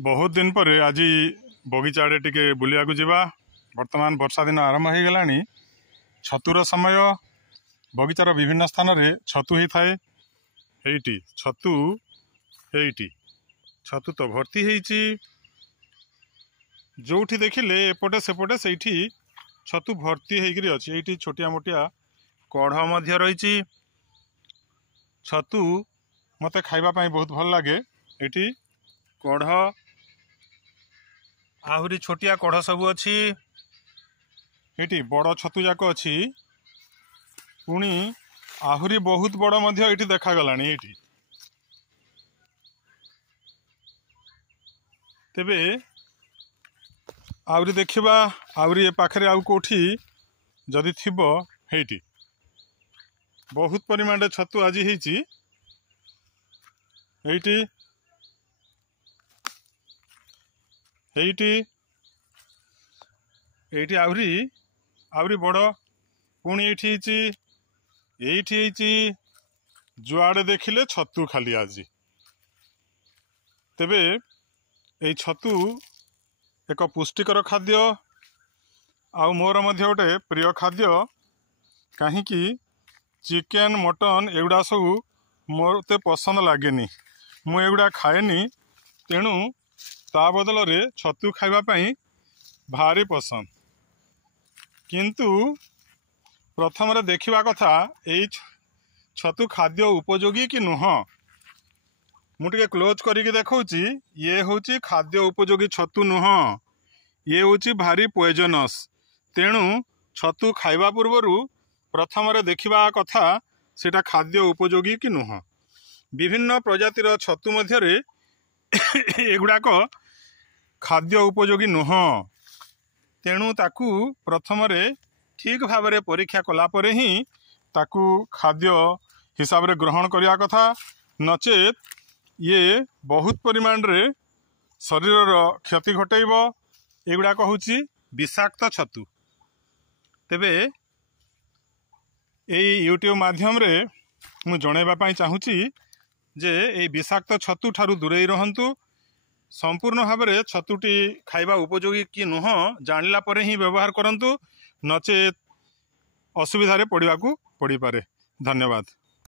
बहुत दिन पर आज बगीचा आड़े टिके बुलिया जावा। वर्तमान वर्षा दिन आरंभ हो गला। छतुर समय बगीचार विभिन्न स्थान में छतु होता है। एटी छतु छतु तो भर्ती होती जो देखिले एपटे सेपटे से छतु भर्ती होकर अच्छी। ये छोटिया मोटिया कढ़ रही छतु मते खाइबा बहुत भल लगे। ये कढ़ आहरी छोटिया कढ़ सब अच्छी। ये बड़ छतु जाक अच्छी पुणी आहरी बहुत बड़ ये देखा गलानी। ये तेबे आवरी देखिबा आवरी ए पाखरे आउ कोठी जदि थिबो हेटी बहुत परिमाण छतु आज हेची। एटी एटी एटी आवरी आवरी बड़ पुणी एठी जुआड़े देखिले छतु खाली आज। तेबे ए छतु एक पुष्टिकर खाद्य आउ मोर मध्य गोटे प्रिय खाद्य। कहीं चिकेन मटन एगुड़ा सब मते पसंद लगेनि, मु एगुड़ा खाएनी। तेणु ता बदल रे छतु खाइबापी भारी पसंद। किंतु प्रथम रे देखिबा कथा ए छतु खाद्य उपयोगी कि नुह। मुझे क्लोज करके देखौची। ये होची खाद्य उपयोगी छतु नुह, ये होची भारी पॉइजनस। तेणु छतु खाइबा पूर्वरु प्रथम रे देखिबा कथा सेटा खाद्य उपयोगी कि नुह। विभिन्न प्रजातिर छतु मध्यरे एगुड़ाक खाद्य उपयोगी नुह। तेणु ताकू प्रथम रे ठीक भाव रे परीक्षा कला परे ही ताकू खाद्य हिसाब रे ग्रहण करिया कथा। नचेत ये बहुत परिमाण रे शरीर क्षति घटाइब। एगुड़ाक होची विषाक्त छतु। तेबे ए यूट्यूब माध्यम रे मु जणाइबा पई चाहूची जे ए विषाक्त छतु ठारू दूरे रहंतु। संपूर्ण भाव में छतुटी खाइबा उपयोगी कि नुह जानिला परे ही व्यवहार करंतु, नचेत असुविधा रे पड़िबा को पड़ी पारे। धन्यवाद।